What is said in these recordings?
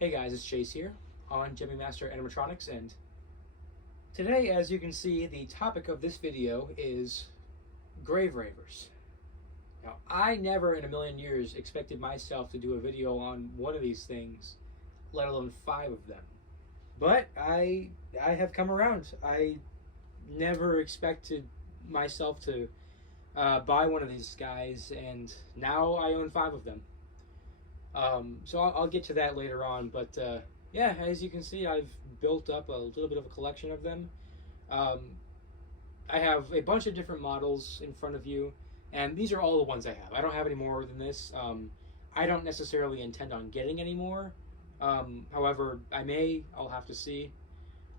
Hey guys, it's Chase here on Gemmy Master Animatronics, and today, as you can see, the topic of this video is grave ravers. Now, I never in a million years expected myself to do a video on one of these things, let alone 5 of them. But I have come around. I never expected myself to buy one of these guys, and now I own 5 of them. So I'll get to that later on, but yeah, as you can see, I've built up a little bit of a collection of them. I have a bunch of different models in front of you, and these are all the ones I have. I don't have any more than this. I don't necessarily intend on getting any more. However, I'll have to see.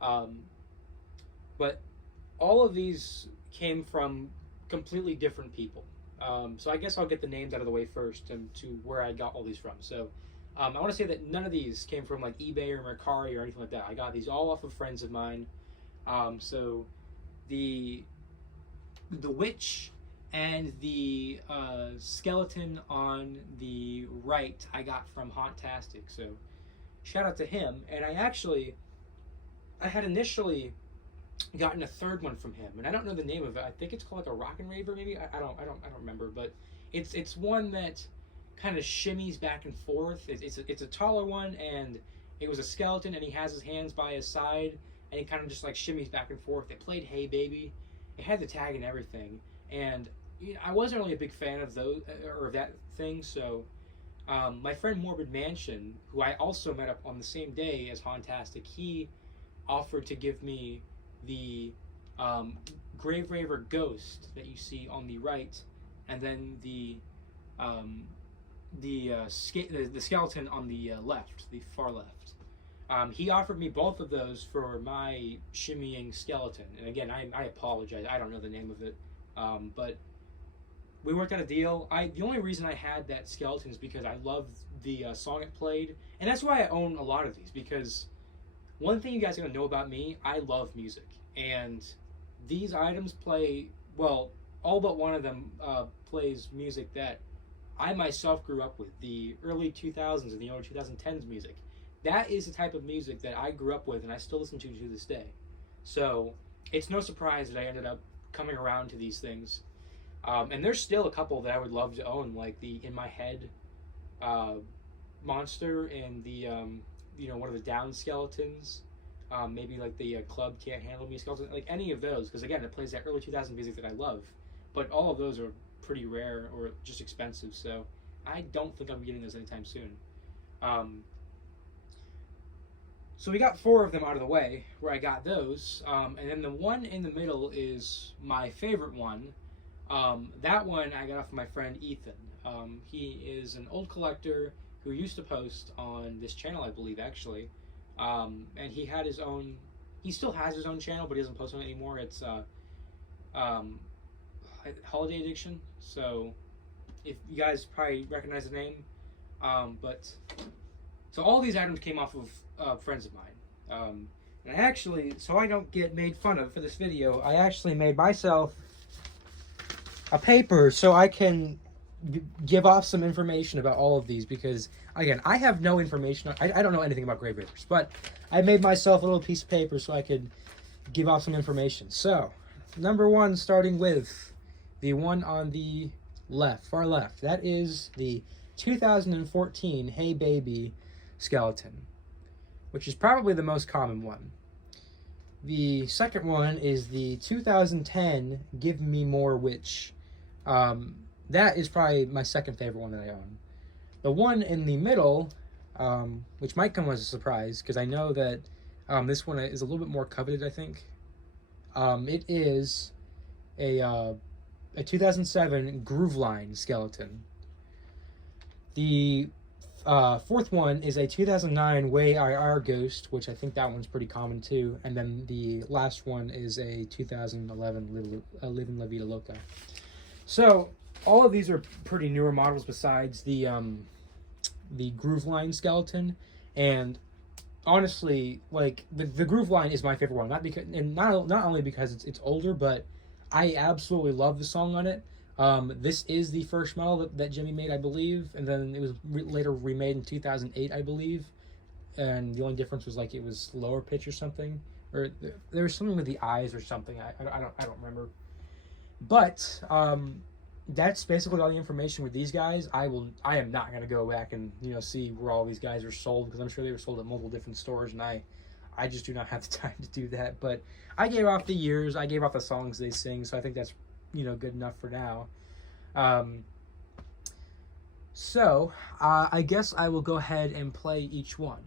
But all of these came from completely different people. So I guess I'll get the names out of the way first and to where I got all these from. So I want to say that none of these came from like eBay or Mercari or anything like that. I got these all off of friends of mine. So the witch and the skeleton on the right I got from Hauntastic. So shout out to him. And I had initially gotten a third one from him, and I don't know the name of it. I think it's called like a Rockin' Raver, maybe. I don't remember, but it's one that kind of shimmies back and forth. It's a taller one, and it was a skeleton, and he has his hands by his side, and he kind of just like shimmies back and forth. It played Hey Baby. It had the tag and everything, and I wasn't really a big fan of those or of that thing. So my friend Morbid Mansion, who I also met up on the same day as Hauntastic, he offered to give me the Grave Raver Ghost that you see on the right, and then the skeleton on the left, the far left. He offered me both of those for my shimmying skeleton, and again, I apologize. I don't know the name of it, but we worked out a deal. The only reason I had that skeleton is because I loved the song it played, and that's why I own a lot of these, because one thing you guys are going to know about me, I love music. And these items play, well, all but one of them plays music that I myself grew up with, the early 2000s and the early 2010s music. That is the type of music that I grew up with and I still listen to this day. So it's no surprise that I ended up coming around to these things. And there's still a couple that I would love to own, like the In My Head monster and the one of the down skeletons, maybe like the Club Can't Handle Me skeleton, like any of those, because again, it plays that early 2000s music that I love. But all of those are pretty rare or just expensive, so I don't think I'll be getting those anytime soon. So we got 4 of them out of the way where I got those, and then the one in the middle is my favorite one. That one I got off of my friend Ethan. He is an old collector who used to post on this channel, I believe, actually. And he had his own, he still has his own channel, but he doesn't post on it anymore. It's Holiday Addiction. So if you guys probably recognize the name. So all these items came off of friends of mine. And I actually, so I don't get made fun of for this video, I actually made myself a paper so I can give off some information about all of these, because again, I have no information. I don't know anything about grave ravers, but I made myself a little piece of paper so I could give off some information. So number 1, starting with the one on the left, far left, that is the 2014 Hey Baby skeleton, which is probably the most common one. The second one is the 2010 Give Me More Witch. That is probably my second favorite one that I own. The one in the middle, which might come as a surprise, because I know that this one is a little bit more coveted, I think. It is a 2007 Groove Line skeleton. The fourth one is a 2009 Way IR Ghost, which I think that one's pretty common too. And then the last one is a 2011 Livin' La Vida Loca. So all of these are pretty newer models besides the Groove Line skeleton, and honestly, like the Groove Line is my favorite one. Not because, and not only because it's older, but I absolutely love the song on it. This is the first model that Gemmy made, I believe, and then it was later remade in 2008, I believe. and the only difference was like it was lower pitch or something, or there was something with the eyes or something. I don't remember. But that's basically all the information with these guys. I am not gonna go back and see where all these guys are sold, because I'm sure they were sold at multiple different stores, and I just do not have the time to do that. But I gave off the years, I gave off the songs they sing, so I think that's good enough for now. So I guess I will go ahead and play each one.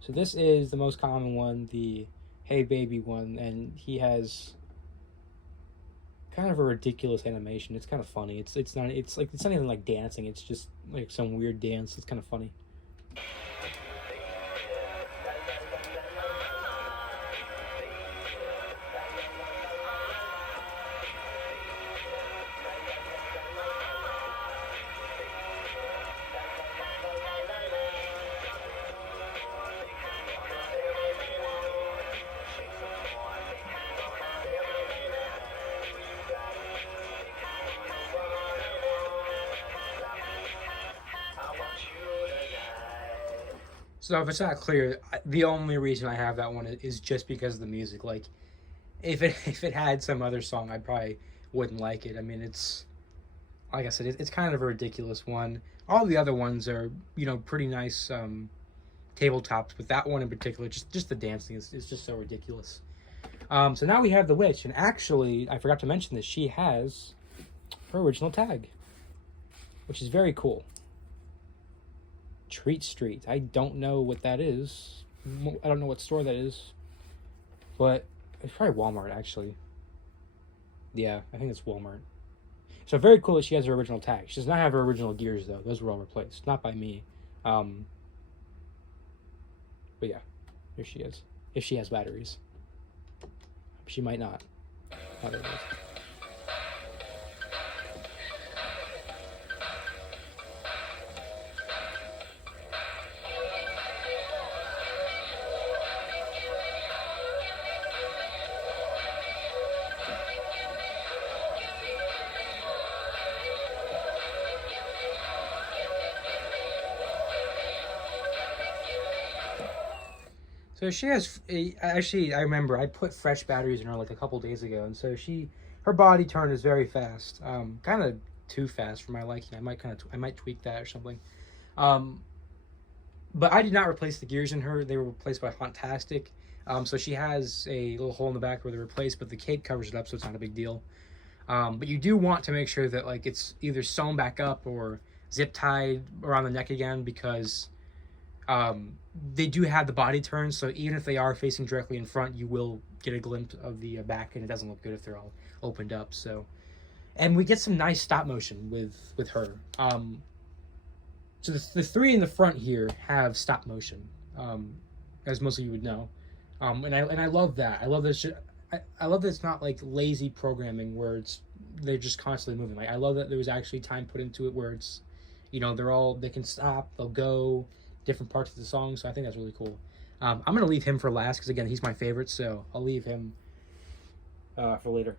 So this is the most common one, the Hey Baby one, and he has kind of a ridiculous animation. It's kind of funny. It's not even like dancing. It's just like some weird dance. It's kind of funny. So if it's not clear, the only reason I have that one is just because of the music. Like, if it had some other song, I probably wouldn't like it. I mean, it's, like I said, it's kind of a ridiculous one. All the other ones are, pretty nice tabletops, but that one in particular, just the dancing is just so ridiculous. So now we have the witch, and actually, I forgot to mention this, she has her original tag, which is very cool. Treat Street. I don't know what that is. I don't know what store that is, but it's probably Walmart, actually. Yeah, I think it's Walmart. So very cool that she has her original tag. She does not have her original gears, though. Those were all replaced, not by me. But yeah, here she is. If she has batteries. She might not. Oh, there it is. So she has, actually, I remember I put fresh batteries in her like a couple days ago, and so her body turn is very fast, kind of too fast for my liking. I might tweak that or something. But I did not replace the gears in her; they were replaced by Fantastic. So she has a little hole in the back where they're replaced, but the cape covers it up, so it's not a big deal. But you do want to make sure that like it's either sewn back up or zip tied around the neck again, because they do have the body turns, so even if they are facing directly in front, you will get a glimpse of the back, and it doesn't look good if they're all opened up. So, and we get some nice stop motion with her. So the three in the front here have stop motion, as most of you would know, and I love that. I love this. I love that it's not like lazy programming where they're just constantly moving. Like, I love that there was actually time put into it where it's, they can stop, they'll go different parts of the song, so I think that's really cool. I'm gonna leave him for last because again he's my favorite, so I'll leave him for later.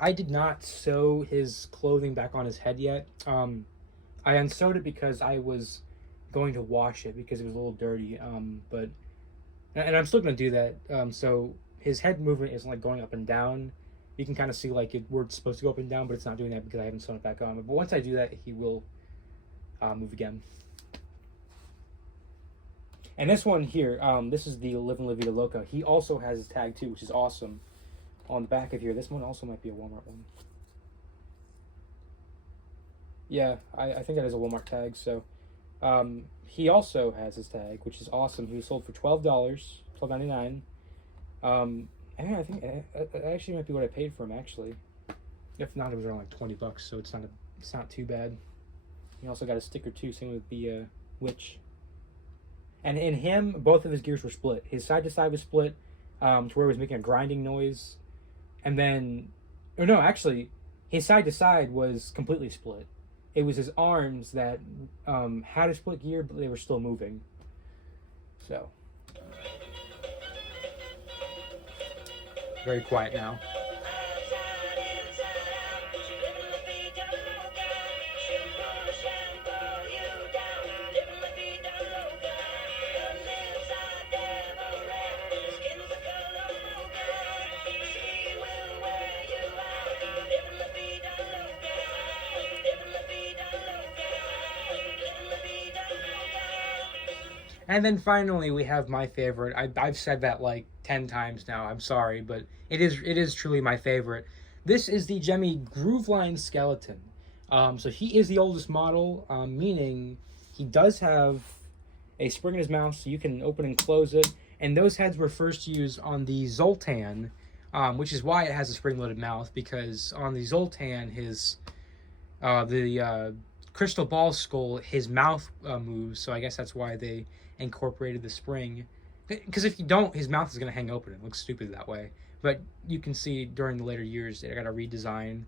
I did not sew his clothing back on his head yet. I unsewed it because I was going to wash it because it was a little dirty. And I'm still going to do that. So his head movement isn't like going up and down. You can kind of see like where it's supposed to go up and down, but it's not doing that because I haven't sewn it back on. But once I do that, he will move again. And this one here, this is the Live and La Vida Loca. He also has his tag too, which is awesome. On the back of here, this one also might be a Walmart one. Yeah, I think that is a Walmart tag. So he also has his tag, which is awesome. He was sold for $12, $12.99. And I think it actually might be what I paid for him actually. If not, it was around like $20, so it's not too bad. He also got a sticker too, same with the witch. And in him, both of his gears were split. His side to side was split. to where it was making a grinding noise. And then, or no, actually, his side to side was completely split. It was his arms that had a split gear, but they were still moving. So, very quiet now. And then finally, we have my favorite. I've said that like 10 times now. I'm sorry, but it is truly my favorite. This is the Gemmy Grooveline Skeleton. So he is the oldest model, meaning he does have a spring in his mouth, so you can open and close it. And those heads were first used on the Zoltan, which is why it has a spring-loaded mouth, because on the Zoltan, the crystal ball skull, his mouth moves, so I guess that's why they incorporated the spring. Because if you don't, his mouth is going to hang open. It looks stupid that way. But you can see during the later years they got a redesign,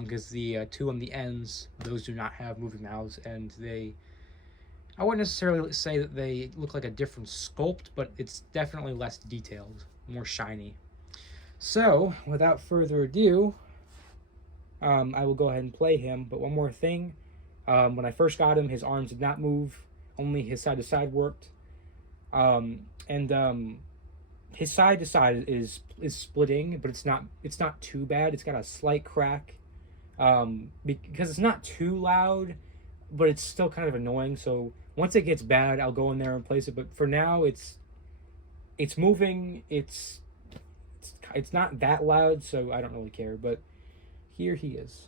because the two on the ends, those do not have moving mouths, and I wouldn't necessarily say that they look like a different sculpt, but it's definitely less detailed, more shiny. So, without further ado, I will go ahead and play him. But one more thing, when I first got him, his arms did not move, only his side to side worked. His side to side is splitting, but it's not too bad. It's got a slight crack, because it's not too loud, but it's still kind of annoying. So once it gets bad, I'll go in there and replace it. But for now, it's moving. It's not that loud, so I don't really care. But here he is.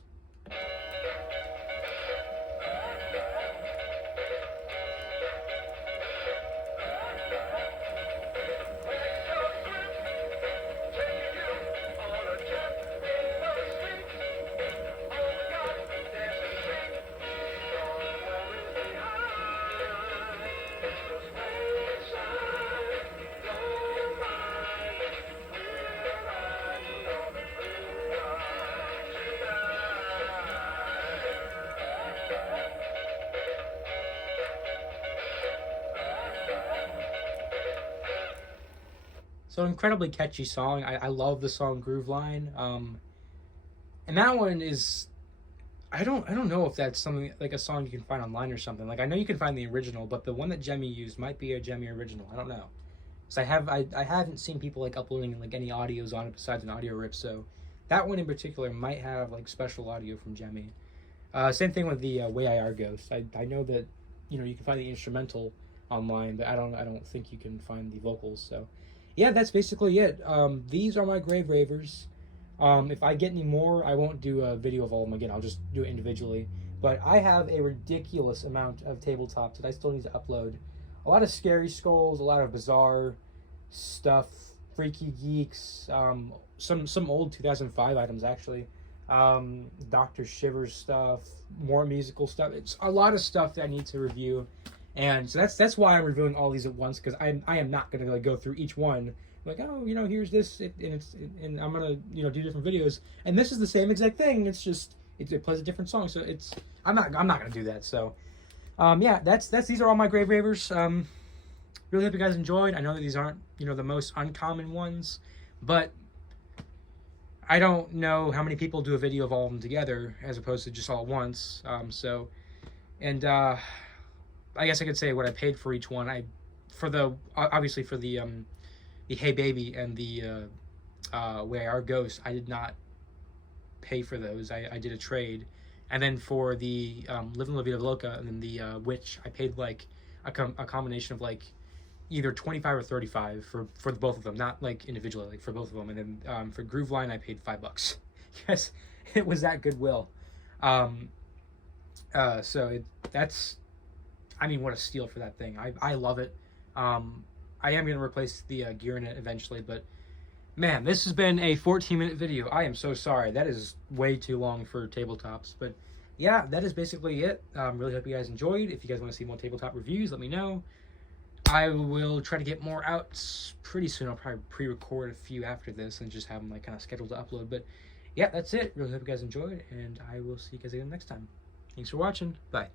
So incredibly catchy song. I love the song Grooveline. And that one is, I don't know if that's something like a song you can find online or something. Like I know you can find the original, but the one that Gemmy used might be a Gemmy original. I don't know. So I haven't seen people like uploading like any audios on it besides an audio rip. So that one in particular might have like special audio from Gemmy. Same thing with the Way I Are Ghost. I know that you can find the instrumental online, but I don't think you can find the vocals. So yeah, that's basically it. These are my Grave Ravers. If I get any more, I won't do a video of all of them again. I'll just do it individually. But I have a ridiculous amount of tabletops that I still need to upload. A lot of scary skulls, a lot of bizarre stuff, freaky geeks, some old 2005 items actually. Dr. Shivers stuff, more musical stuff. It's a lot of stuff that I need to review. And so that's why I'm reviewing all these at once, because I am not going to like go through each one like, oh, here's this, and I'm going to do different videos, and this is the same exact thing. It's just it plays a different song, so I'm not going to do that. So yeah, these are all my Grave Ravers. Really hope you guys enjoyed. I know that these aren't the most uncommon ones, but I don't know how many people do a video of all of them together as opposed to just all at once. I guess I could say what I paid for each one. Obviously for the Hey Baby and the Way I Are Ghost, I did not pay for those. I did a trade. And then for the Living La Vida Loca and then the Witch, I paid like a combination of like either 25 or 35 for both of them, not like individually, like for both of them. And then for Grooveline, I paid $5. Yes, it was that goodwill. So that's, what a steal for that thing. I love it. I am going to replace the gear in it eventually, but man, this has been a 14-minute video. I am so sorry. That is way too long for tabletops, but yeah, that is basically it. Really hope you guys enjoyed. If you guys want to see more tabletop reviews, let me know. I will try to get more out pretty soon. I'll probably pre-record a few after this and just have them like kind of scheduled to upload. But yeah, that's it. Really hope you guys enjoyed, and I will see you guys again next time. Thanks for watching. Bye.